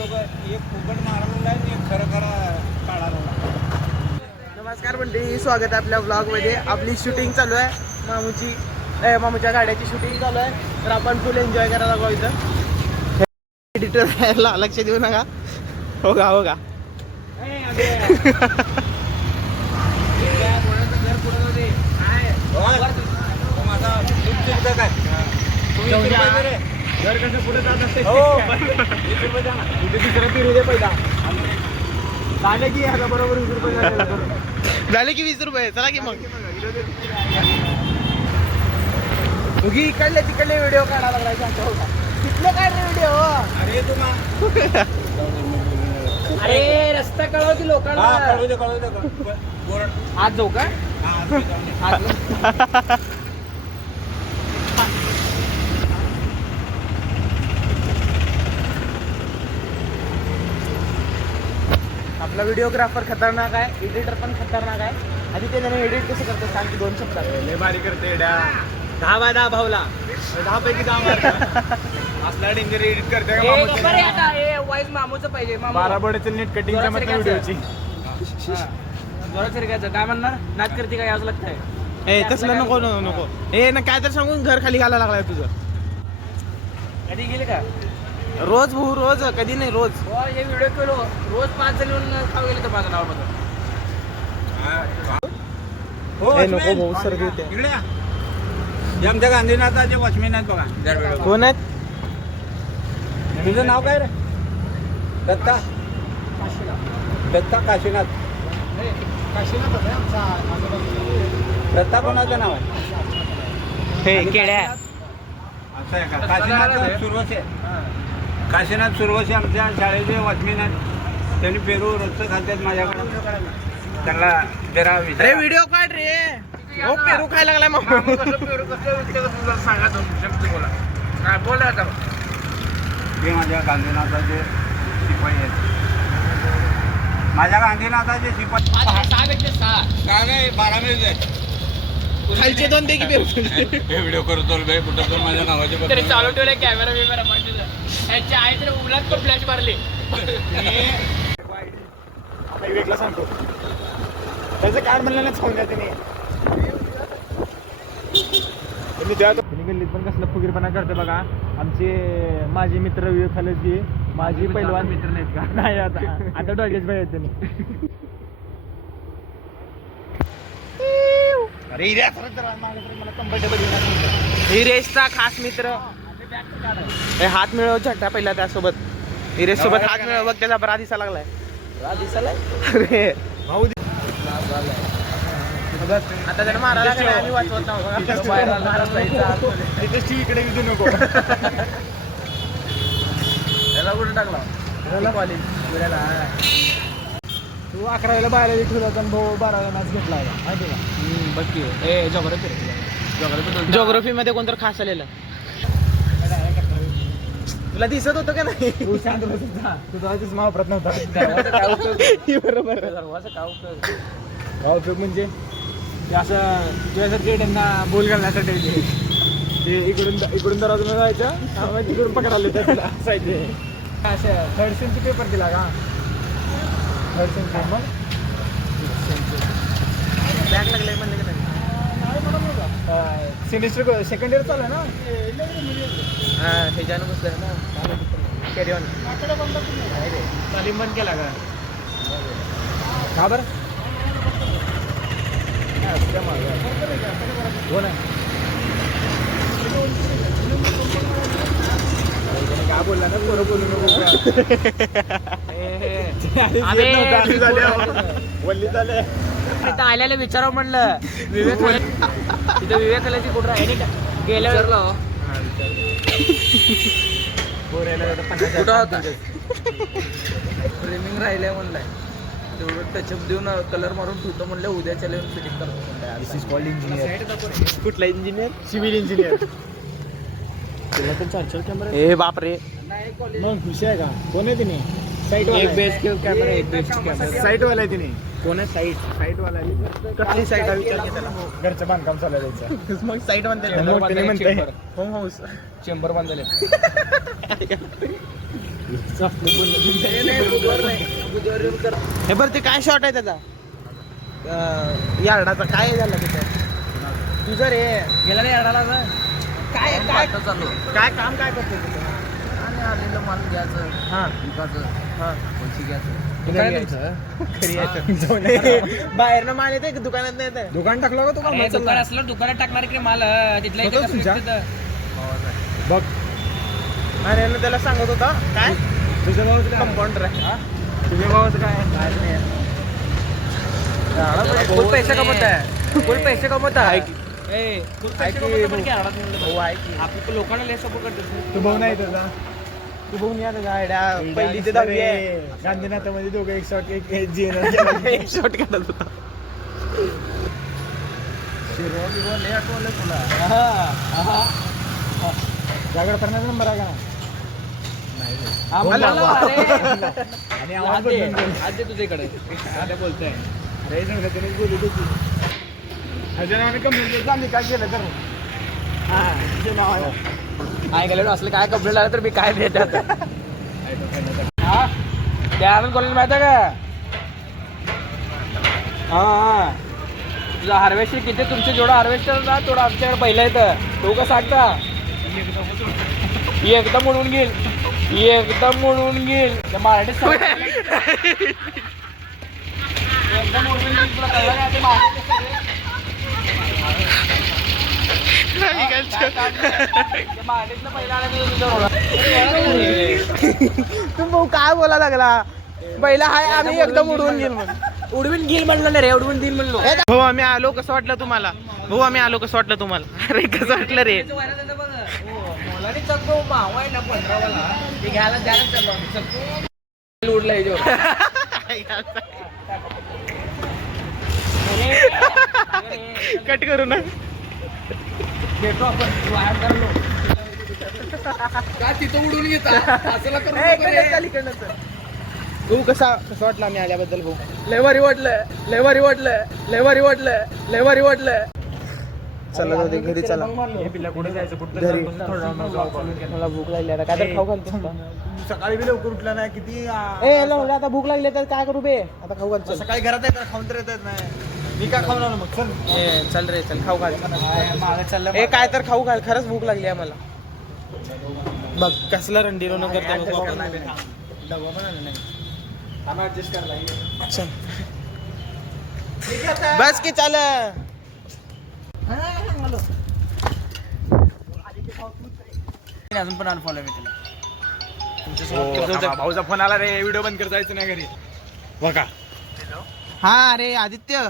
दोघं एक फुकट मारायला आणि एक खरं खरं काढायला नमस्कार मंडळी स्वागत आहे आपल्या ब्लॉगमध्ये आपली शूटिंग चालू आहे. मामूची ए, मामूच्या गाड्याची शूटिंग चालू आहे. तर आपण फुल एन्जॉय करायला लागलो इथं. एडिटर लक्ष देऊ नका. हो का हो का? घर कसं पुढे जात असते. इथे दुसरं फिरू दे पहिला. झालं की आता बरोबर वीस रुपये झाले की वीस रुपये? चला की मग. उगी इकडले तिकडले व्हिडिओ काढायला हो का? तिथले काय व्हिडिओ अरे तुम्हा अरे रस्ता कळव की हा लोकांना आज जाऊ का हा आत जाऊन दे. आज आपला व्हिडिओग्राफर खतरनाक आहे एडिटर पण खतरनाक आहे. आधी ते त्याने एडिट कसं करतो सांग की दोन शब्दात लय भारी करते डा दहा बाय दहा भावला दहा पैकी दहा मार्क. असला डेंजर एडिट करते का मामाचं? वाईज मामूचं पाहिजे बारा बडेचं नीट कटिंग जमत नाही. व्हिडिओची जोरात सरकायचं. काय म्हणणार? नाच करते काय आज लागतंय? ए तसलं नको नको नको. ए ना काय तर सांगून घर खाली घालायला लागलाय तुझं. कधी गेले का? रोज भाऊ रोज कधी नाही रोज. हो हे व्हिडिओ केलो. रोज पाच जण येऊन खाऊ गेले तर माझं नाव बघा हो, नको. भाऊ. इकडे. हे आमच्या गांधीनाथाचे वॉचमॅन आहेत बघा. कोण आहेत? तुझं नाव काय रे? दत्ता. दत्ता काशीनाथ. दत्ता कोणाचं नाव आहे? हे केड्या. असं आहे का? काशीनाथ सुरवसे. काशीनाथ सुरवसे आमच्या शाळेचे वॉचमॅन आहेत त्यांनी पेरू रोजचं खात्यात माझ्याकडे. त्यांना जरा अरे विचारा. व्हिडिओ काढ रे. हो पेरू खायला लागलाय मग. काय बोल. आता. हे माझ्या गांधीनाथाचे शिपाई आहेत. माझ्या गांधीनाथाचे शिपाई सहा सहा. काय नाही बारा मिनिट खालचे दोन दे की पेरू. हे व्हिडिओ करतो कुठं माझ्या नावाचे तरी चालू ठेवले कॅमेरा बिमेरा यांची आई तर उन्हात पण फ्लॅश मारली. सांगतो. त्याचं काय म्हणलं ना सांगू द्या तुम्ही तुम्ही त्या तुम्ही गल्लीत पण कसलं फुगीरपणा करते बघा. आमचे माझे मित्र विवेक खालजी माझी पहिलवान मित्र नाहीत का? नाही आता आता डॉगेज भाई आहेत त्यांनी. अरे हिरेशचा खास मित्र. हे हात मिळव छट्टा पहिला त्यासोबत. हिरेश सोबत हात मिळव. बघ त्याचा बरा दिसा लागलाय. अरे. भाऊ आता त्याला मारायला आम्ही वाचवत इकडे विजू नको. याला कुठे टाकला. कॉलेज तू अकरावीला बारावी ठेवला होता आणि भाऊ बारावीला मॅच घेतला होता. माहिती का? बघ ए जॉग्राफी जॉग्राफी जोग्राफी मध्ये कोणतर खास आलेलं? तुला दिसत होतं का नाही? तू शांत बस जा. तुझा आधीच महाप्रत नव्हता काय उपयोग? हे बरोबर आहे. सर्वांचा काय उपयोग? काय उपयोग म्हणजे? ते असं तुझ्यासारखे त्यांना बोल घालण्यासाठी ते. ते इकडून इकडून दरवाजा जायचं आम्ही तिकडून पकडाले त्याला असायचे. असं थर्ड सेमचे पेपर दिला का? थर्ड सेमचे मग? बॅग लागलंय म्हणलं की नाही? सेमिस्टर सेकंड इयर चालू आहे ना? हा ह्याच्यानं बसलंय ना. कॅरी ऑन तालीम बंद केला का का बरं हो ना काय बोलला ना पोरं बोलू नको वल्ली झाले इथं आल्याला विचारावं म्हणलं. विवेक तिथं विवेक आल्याची कुठं आहे का? गेल्या कुठं होता? फ्रेमिंग राहिलंय म्हणलंय. तेवढं टचअप देऊन कलर मारून ठेवतो म्हणलं उद्याच्या येऊन फिटिंग करतो म्हणलं कुठला इंजिनियर सिव्हिल इंजिनियर ए बाप रे मग खुशी आहे का? कोण आहे तिने? एक बेस कॅमेरा एक बेस कॅमेरा साईट वाला आहे तिने. कोण साईट? साईट वाला आहे. कसली साईट हा विचार की त्याला घरचं बांधकाम चालू आहे त्याचं. मग साईट म्हणते होम हाऊस चेंबर बांधले हे बरं ते काय शॉट आहे त्याचा? यार्डाचा. काय झाला तिथं? तुझं रे. गेला रे अडाला काय काय चालू. काय काम काय करतो आलेलं माल घ्यायचं हा. विकायचं हा. पैसे घ्यायचं. घरी यायचं. बाहेरनं माल येते दुकानात नाही येते दुकान टाकलं का तू अरे, का दुकान असलं दुकानात टाकणार की माल. तिथल्या तुमच्या? बघ. अरे यानं त्याला सांगत होता. काय? तुझ्या भावाचं कंपाऊंडर आहे तुझ्या भावाचं काय? कमवत आहे. फुल पैसे कमवत आहे. ए, फुल पैसे कमवत आहे लोकांना लय सपोर्ट करतो तू भाऊ नाही त्याचा. तू बघून या आयडिया पहिली ते दहावी आहे. गांधीनाथामध्ये दोघं एक शॉट एक एक शॉट काढत होता. जागड करण्याचा नंबर आहे का? ना. आणि आवाज आज तुझ्याकडे. बोलतोय. अरे बोलू चालली काय केलं तर? हा असले काय कंप्लेंट आलं तर मी काय देतात आता? ते आनंद कॉलेज माहिती आहे का? हा हा. तुझा हार्वेस्टर किती तुमचे जेवढं हार्वेस्टर ना तेवढं आमच्याकडे पहिलं येतं तो का सांगता? एकदम उडून घेईल. एकदम उडून घेईल. मराठीत सांग. एकदम उडून घेईल तुला कळलं का ते मराठीत सगळे? ते भाऊ काय बोला लागला? पहिला हाय आम्ही एकदम उडवून गेल म्हणून. उडवीन घेईल म्हणलं नाही रे उडवीन देईल म्हणलो. भाऊ आम्ही आलो कसं वाटलं तुम्हाला? भाऊ आम्ही आलो कसं वाटलं तुम्हाला? अरे कसं वाटलं रे? कट करू ना. भेटू आपण. करलो का तिथं उडून घेता. तू कसा कसं वाटलं आम्ही आल्याबद्दल भाऊ? लय भारी वाटलं लय भारी वाटलं लय भारी वाटलं लय भारी वाटलं. चला जाऊ दे घरी चला. हे पिल्ला कुठे जायचं? घरी. मला भूक लागली आता. काय तर खाऊ घालतो सकाळी बी लवकर उठला नाही किती ए हॅलो आता भूक लागली तर काय करू बे? आता खाऊ घाल चल. सकाळी घरात येतात खाऊन तर येतात नाही. मी काय खाऊन मग? चल. रे चल खाऊ घाल. चाललं ए काय तर खाऊ घाल खरंच भूक लागली आहे मला. बघ कसला रंडीरो न करता चल. बस की चाल. अजून पण अनफॉलो मी तुला. भाऊचा फोन आला रे व्हिडिओ बंद कर जायचं नाही घरी. बघा. हा अरे आदित्य.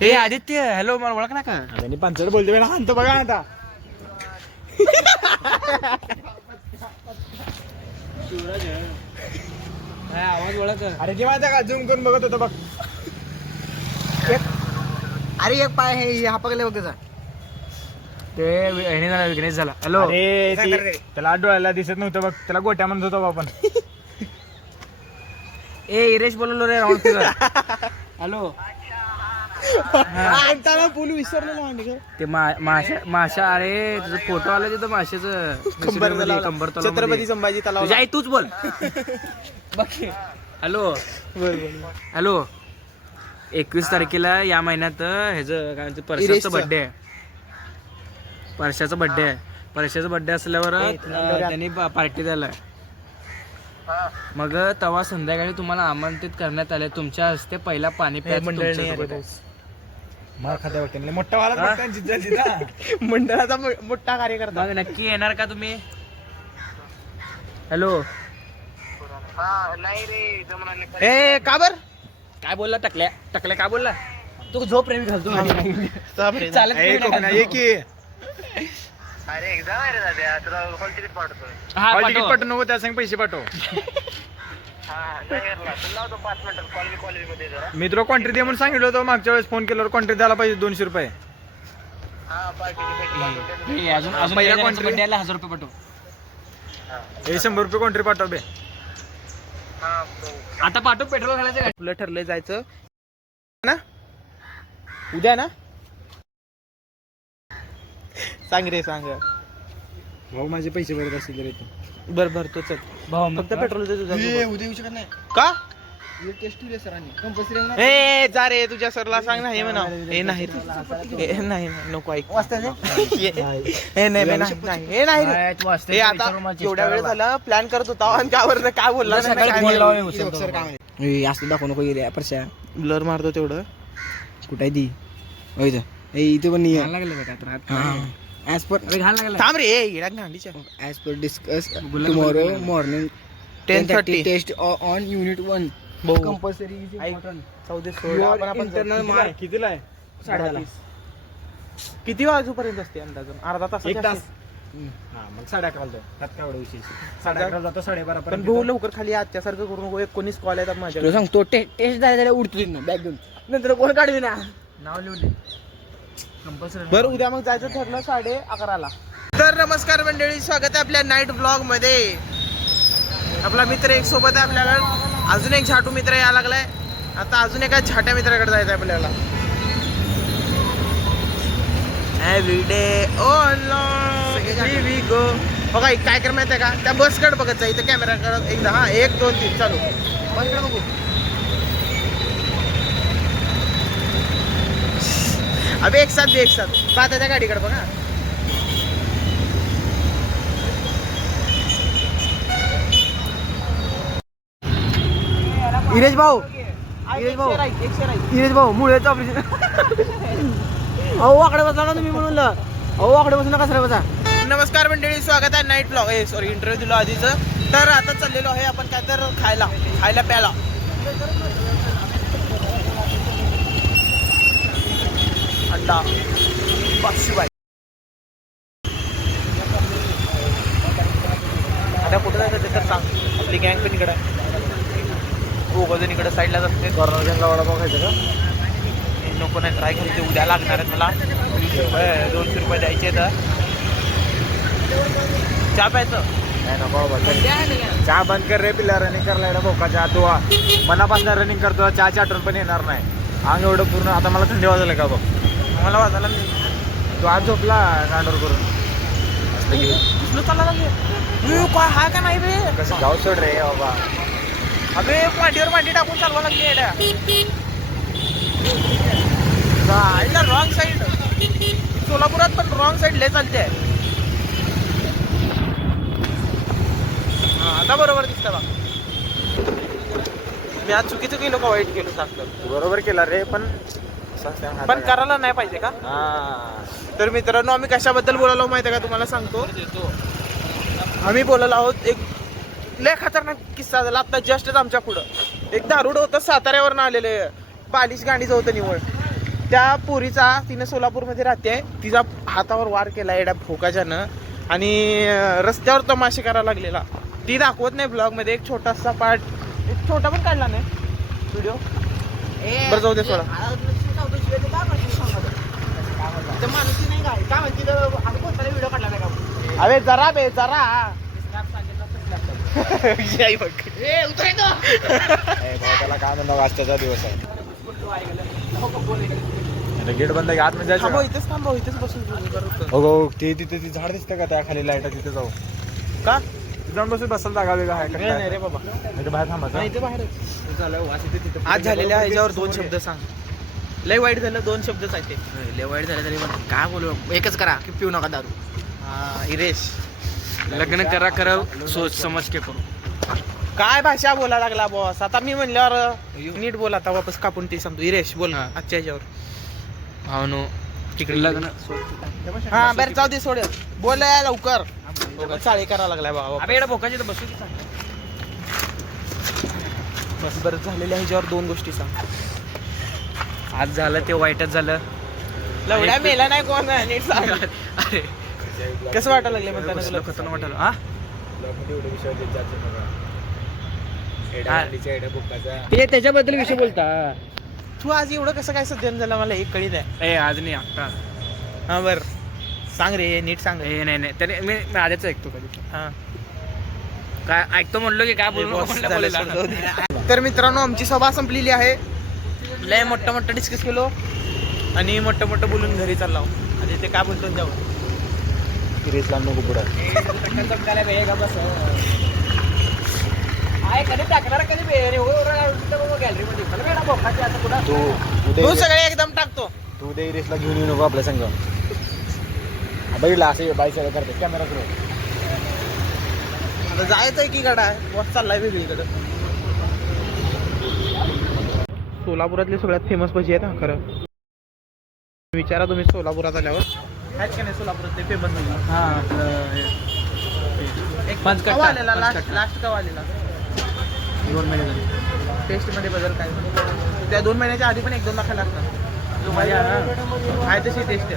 हे आदित्य हॅलो मला ओळख ना का? त्यांनी पंचर बोलते वेळा हाणतो बघा आता. काय आवाज ओळख? अरे जे माहिती का झूम करून बघत होतो बघ. अरे एक पाय हे हा पकडले बघ त्याचा ते ह्याने झाला विघ्नेश झाला. हॅलो अरे त्याला डोळ्याला दिसत नव्हतं बघ. त्याला गोट्या म्हणत होतो आपण. ए इरेश बोललो रे राऊंड हॅलो आणताना विसरलेलो ते मा- माशा माशा अरे तुझं फोटो आला तिथं माशाचं कंबर छत्रपती. संभाजी तलाव आई तूच बोल. हॅलो. हॅलो. एकवीस तारखेला या महिन्यात ह्याचं काय म्हणते परशाचं इरेशचं. बर्थडे आहे. परशाचा बर्थडे आहे. परशाचा बर्थडे असल्यावर अं, त्यांनी पार्टी द्यायला. मग तेव्हा संध्याकाळी तुम्हाला आमंत्रित करण्यात आले तुमच्या हस्ते पहिला पाणी प्यायचं. मार खात्या वाटतं मोठा वाला हा? ना. मंडळाचा मो- मोठा कार्यकर्ता. मग नक्की येणार का तुम्ही? हॅलो ए का बर? काय बोलला? टकल्या टकल्या काय बोलला? तू झोप रेमी घालतो चालत ए, नाही कोकणा, ये की हा हॉल तिकीट पाठव. पाठवू नको त्या संग पैसे पाठव. मी तुला कॉन्ट्री दे म्हणून सांगितलं होतं मागच्या वेळेस फोन केल्यावर कॉन्ट्री द्यायला पाहिजे दोनशे रुपये. हे अजून अजून पहिला पहिल्या country. बड्डेला हजार रुपये पाठव. हे. शंभर रुपये कॉन्ट्री पाठव बे. आता पाठव पेट्रोल घालायचं का? तुला ठरलंय जायचं. ना? उद्या ना? सांग रे सांग. भाऊ माझे पैसे भरत असतील रे तू. बर बर तो चल फक्त पेट्रोल दे तुझा उद्या येऊ शकत नाही. का? टेस्ट दिले सरांनी. कंपल्सरी ए जा रे तुझ्या सरला सांग नाही म्हणा हे नाही रे. ए, नाही नाही, नको ऐक. हे नाही बे, नाही नाही. हे नाही रे. हे आता एवढ्या वेळ झाला प्लॅन करत होता आणि त्यावर काय बोलला नाही, काय नाही. असं दाखवू नको एरिया परशा ब्लर मारतो तेवढं. कुठे ती? होय इथं. ए, इथं पण नाही. ॲज पर थांब रे येडा गांडीच्या as per discuss tomorrow morning ten thirty test on unit one compulsory ऐक चौदे सोड आपण आपण इंटरनल जाऊ. मार्क कितीला आहे? साडेतीस. किती वाजूपर्यंत असते अंदाजून अर्धा तास एक तास. हा मग साडे अकरा जाऊ. त्यात काय एवढं विशेष साडे अकरा जातो साडेबारा पण भाऊ लवकर खाली आजच्यासारखं करून नको. एकोणीस कॉल येतात माझ्या सांगतो टेस्ट झाल्या झाल्या उडतो बॅग घेऊन. नंतर कोण काढवी ना नाव लिहले कंपल्सरी बरं उद्या मग जायचं ठरलं साडे अकराला. तर नमस्कार मंडळी स्वागत आहे आपल्या नाईट ब्लॉगमध्ये. आपला मित्र एक सोबत आहे आपल्याला. अजून एक झाटू मित्र यायला लागलाय. आता अजून एका झाट्या मित्राकडे जायचं आहे आपल्याला. गो बघा एक काय कर माहिती आहे का? त्या बसकडे बघत जा. इथं कॅमेराकडे एकदा. हा एक दोन तीन. चालू. बसकडे बघू. अबे एक साथ दे एक साथ. पाताच्या गाडीकडे बघा इरेश भाऊ. इरेश भाऊ. इरेश भाऊ मुळेचं ऑपरेशन. अहो आकडे बसला ना तुम्ही म्हणून अहो आकडे बसू नका सर बसा. नमस्कार मंडळी स्वागत आहे नाईट ब्लॉग ए सॉरी इंटरव्ह्यू दिलो आधीच. तर आता चाललेलो आहे आपण काय तर खायला खायला प्यायला. अंडा बाई आता कुठं जायचं ते तर सांग. आपली गँग पण इकडं जण इकडं साईडला असते कॉर्नरला वडापाव खायचं का? नको नाही ट्राय करू ते. उद्या लागणार आहेत मला. दोनशे रुपये द्यायचे तर चहा प्यायचं? नाही नको बाबा चहा बंद कर रे पिला रनिंग करला एवढा भोका चहा तू आ. मनापासून रनिंग करतो चहाची आठवण पण येणार नाही. अंग एवढं पूर्ण आता मला थंडी वाजलं का बघ? मला वाजायला नाही. तू आज झोपला गांडोर करून. चालला लागले. काय हा का नाही बे कसं गाव सोड रे बाबा. अबे मांडीवर मांडी टाकून चालवा लागली येड्या. रॉंग साईड सोलापुरात पण रॉंग साईड लय चालते. हा, आता बरोबर दिसतं बा मी आज चुकीचं केलो का वाईट केलो सांगतो बरोबर केला रे पण पण. करायला नाही पाहिजे का? हा. तर मित्रांनो आम्ही कशाबद्दल बोलायला माहिती आहे का तुम्हाला सांगतो? आम्ही बोलायला आहोत एक लय खतरनाक किस्सा झाला. आता जस्टच आमच्या पुढं. एक दारुड होतं साताऱ्यावरनं आलेले बालिश गाडीचं होतं निवड त्या पोरीचा तिने सोलापूरमध्ये राहते. तिचा हातावर वार केला एडा भोकाच्यानं. आणि रस्त्यावर तमाशे करायला लागलेला. ती दाखवत नाही ब्लॉगमध्ये एक छोटासा पार्ट एक छोटा पण काढला नाही? व्हिडिओ बरं जाऊ दे सोडा. अरे जरा बे जरा. याई बघ. ए, भाऊ, त्याला काय म्हणतो आजच्याचा दिवस आहे. गेट बंद आहे आतमध्ये थांबव जायचं इथेच थांबव इथेच बसून. हो ते तिथे ती झाड दिसतं का त्या खाली लाइट तिथे जाऊ. का? जाऊन बसून बसायला जागा वेगळा आहे का नाही नाही रे बाबा. नाही बाहेर नाही इथे बाहेरच. आज झालेल्या ह्याच्यावर दोन शब्द सांग. लय वाईट झालं दोन शब्दच आहे ते लय वाईट झालं तरी पण काय बोलू? एकच करा की पिऊ नका दारू. हा, इरेश लग्न करा करा सोच समज के करू. काय भाषा बोला लागला बॉस आता मी म्हणल्यावर नीट बोला आता वापस कापून ते सांगतो. इरेश बोल हा. आजच्या ह्याच्यावर. हो नो. तिकडे लग्न. हा बरं जाऊ दे सोड. बोल लवकर. चाळी करायला लागलाय बाबा अबे एवढं भोकाची तर बसू की सांग. बस बरं झालेल्या ह्याच्यावर दोन गोष्टी सांग. आज झालं ते वाईटच झालं. लवड्या मेला नाही कोण नीट सांग. अरे कसं वाटायला लागले म्हणताना कसलं तुला? खतरनाक वाटलं हा? हा. ते त्याच्याबद्दल विषय बोलता. तू आज एवढं कसं काय सध्यान झालं? मला एक कळी नाही ए आज नाही आता हा बर. सांग रे नीट सांग. रे ए नाही नाही. त्याने मी मी आधीच ऐकतो कधी. हा. काय ऐकतो म्हणलो की काय बोलू नको म्हणलं बोलायला. तर मित्रांनो आमची सभा संपलेली आहे. लय मोठं मोठं डिस्कस केलो आणि मोठं मोठं बोलून घरी चाललो. आणि ते काय बोलतो जाऊ. रेस लावून नको पुढं. तू उद्या तू सगळे एकदम टाकतो. तू उद्या रेसला घेऊन येऊ नको आपल्या संघ बघितला असे बाईक सगळं करते. कॅमेरा सुरू आता जायचंय की गडा बस चाललाय वेगळीकडं. सोलापुरातले सगळ्यात फेमस भजी आहेत हा खरं विचारा तुम्ही सोलापुरात आल्यावर आहेत का नाही सोलापुरातले फेमस भजी एक कवा आलेला लास्ट लास्ट कवा आलेला दोन महिने झाले टेस्टमध्ये बदल काय त्या दोन महिन्याच्या आधी पण एक दोन आहे तशी टेस्ट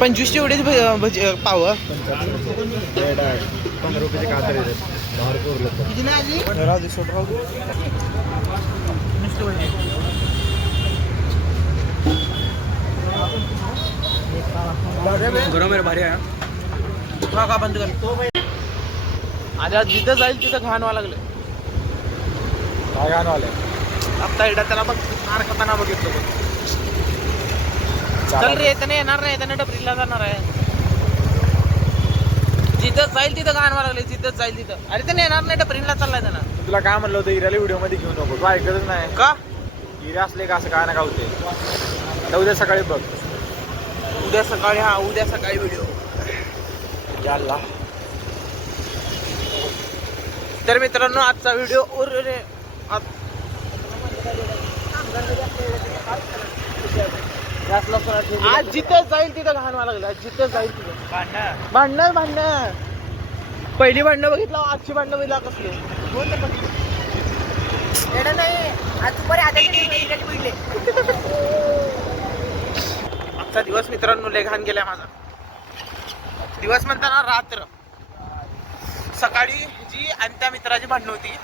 पंचवीसची एवढीच भ- भजी पाव पंधरा रुपयाचे दहा रुपये उरलं तर. किती नाही आधी राहू दे सोड राहू दे नुसतं भजी गरम आहे रे, भारी आहे हा. का बंद कर? आज जिथं जाईल तिथं घाण व्हायला लागलं काय गाणं आलं आता एकदा त्याला बघ मारकताना बघितलं बघ. चल रे त्याने येणार नाही त्याने डबरीला जाणार आहे. जिथं जाईल तिथं घाण व्हायला लागले जिथं जाईल तिथं. अरे त्याने येणार नाही डबरीला चाललाय त्यांना. तुला काय म्हणलं होतं इराला व्हिडिओमध्ये घेऊ नको. तू ऐकतच नाही. का? हिरे असले का असं काय ना का होते आता उद्या सकाळी बघ. उद्या सकाळी हा उद्या सकाळी व्हिडिओ याला. तर मित्रांनो आजचा व्हिडिओ आज जिथं जाईल तिथं घाण व्हायला लागलं. जिथं जाईल तिथं. भांडणं भांडणं. पहिली भांडणं बघितलं आजची भांडणं बघितलं कसली? आजचा दिवस मित्रांनो घाण गेलाय माझा. दिवस म्हणताना रात्र. सकाळी जी आणि त्या मित्राची भांडणं होती